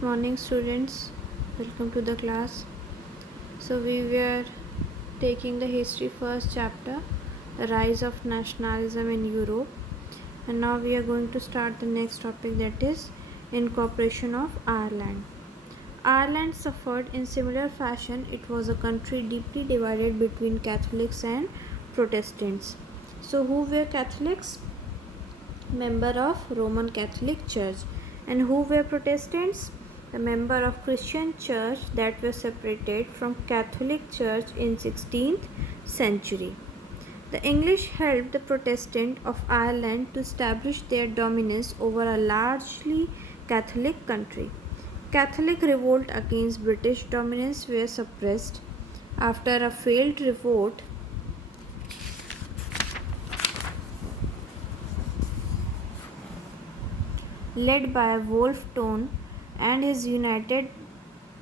Good morning, students. Welcome to the class. So we were taking the history first chapter, the rise of nationalism in Europe, and now we are going to start the next topic, that is incorporation of Ireland. Ireland suffered in similar fashion. It was a country deeply divided between Catholics and Protestants. So who were Catholics? Member of Roman Catholic Church. And who were Protestants? The member of Christian church that were separated from Catholic Church in 16th century. The English helped the Protestant of Ireland to establish their dominance over a largely Catholic country. Catholic revolt against British dominance were suppressed. After a failed revolt, led by Wolfe Tone and his United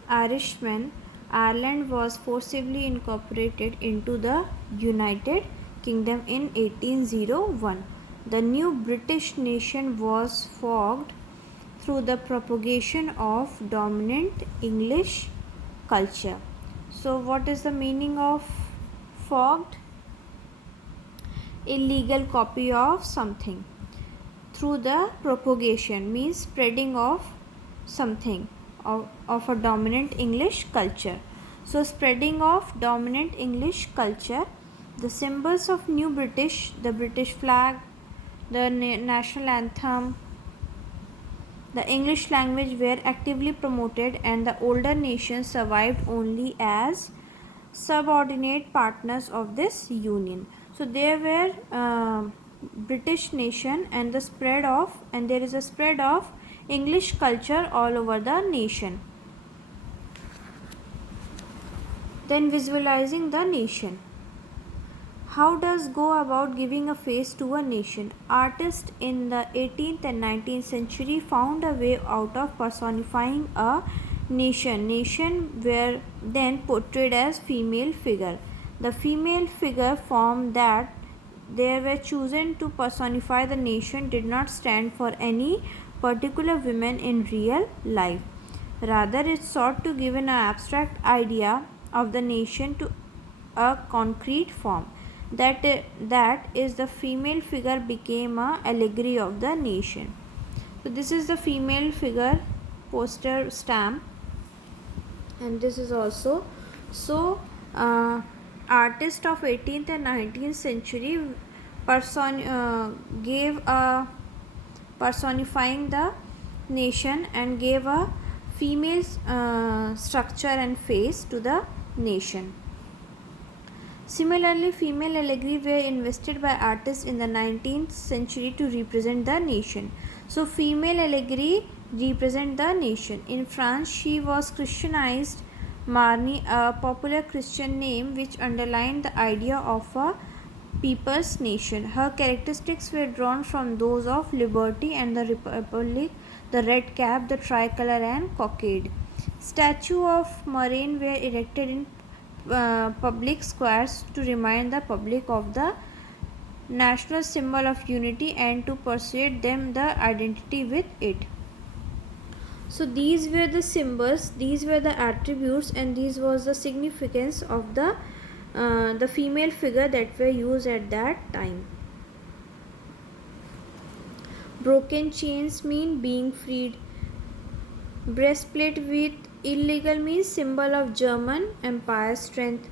Irishmen, Ireland was forcibly incorporated into the United Kingdom in 1801. The new British nation was forged through the propagation of dominant English culture. So, what is the meaning of forged? Illegal copy of something. Through the propagation means spreading of something of a dominant English culture. So spreading of dominant English culture, the symbols of new British, the British flag, the national anthem, the English language were actively promoted, and the older nations survived only as subordinate partners of this union. So there were British nation and there is a spread of English culture all over the nation. Then visualizing the nation. How does go about giving a face to a nation? Artists in the 18th and 19th century found a way out of personifying a nation. Nation were then portrayed as female figure. The female figure form that they were chosen to personify the nation did not stand for any particular women in real life. Rather, it sought to give an abstract idea of the nation to a concrete form. That is, the female figure became a allegory of the nation. So this is the female figure poster stamp, and this is also artist of 18th and 19th century gave a personifying the nation and gave a female structure and face to the nation. Similarly, female allegory were invested by artists in the 19th century to represent the nation. So female allegory represent the nation. In France, she was Christianized Marnie, a popular Christian name which underlined the idea of a people's nation. Her characteristics were drawn from those of liberty and the republic, the red cap, the tricolor and cockade. Statue of Marine were erected in public squares to remind the public of the national symbol of unity and to persuade them the identity with it. So these were the symbols, these were the attributes, and this was the significance of the female figure that were used at that time. Broken chains mean being freed. Breastplate with illegal means symbol of German Empire strength.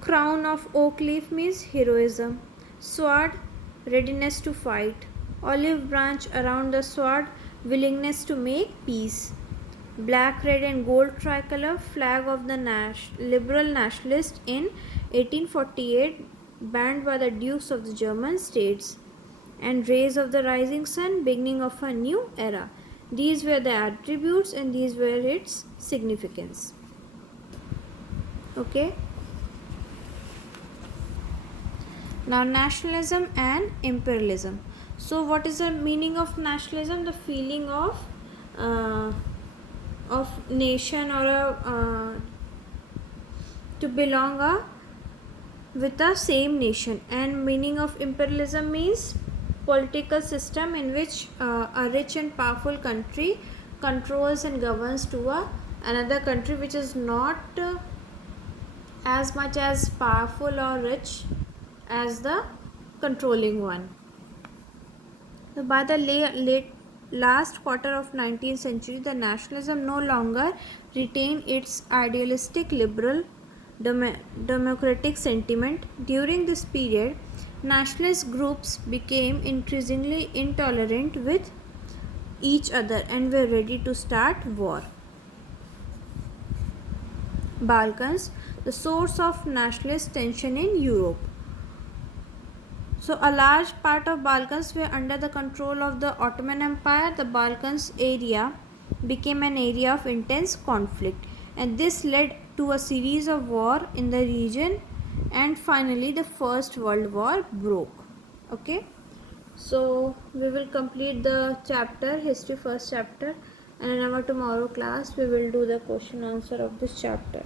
Crown of oak leaf means heroism. Sword, readiness to fight. Olive branch around the sword, willingness to make peace. Black, red and gold tricolor, flag of the liberal nationalist in 1848, banned by the dukes of the German states. And rays of the rising sun, beginning of a new era. These were the attributes and these were its significance. Okay. Now nationalism and imperialism. So what is the meaning of nationalism? The feeling of nation or to belong with the same nation. And meaning of imperialism means political system in which a rich and powerful country controls and governs to another country which is not as much as powerful or rich as the controlling one. So by the late last quarter of 19th century, the nationalism no longer retained its idealistic liberal democratic sentiment. During this period, nationalist groups became increasingly intolerant with each other and were ready to start war. Balkans, the source of nationalist tension in Europe. So a large part of Balkans were under the control of the Ottoman Empire. The Balkans area became an area of intense conflict, and this led to a series of wars in the region, and finally the First World War broke. Okay, so we will complete the chapter history, first chapter, and in our tomorrow class we will do the question answer of this chapter.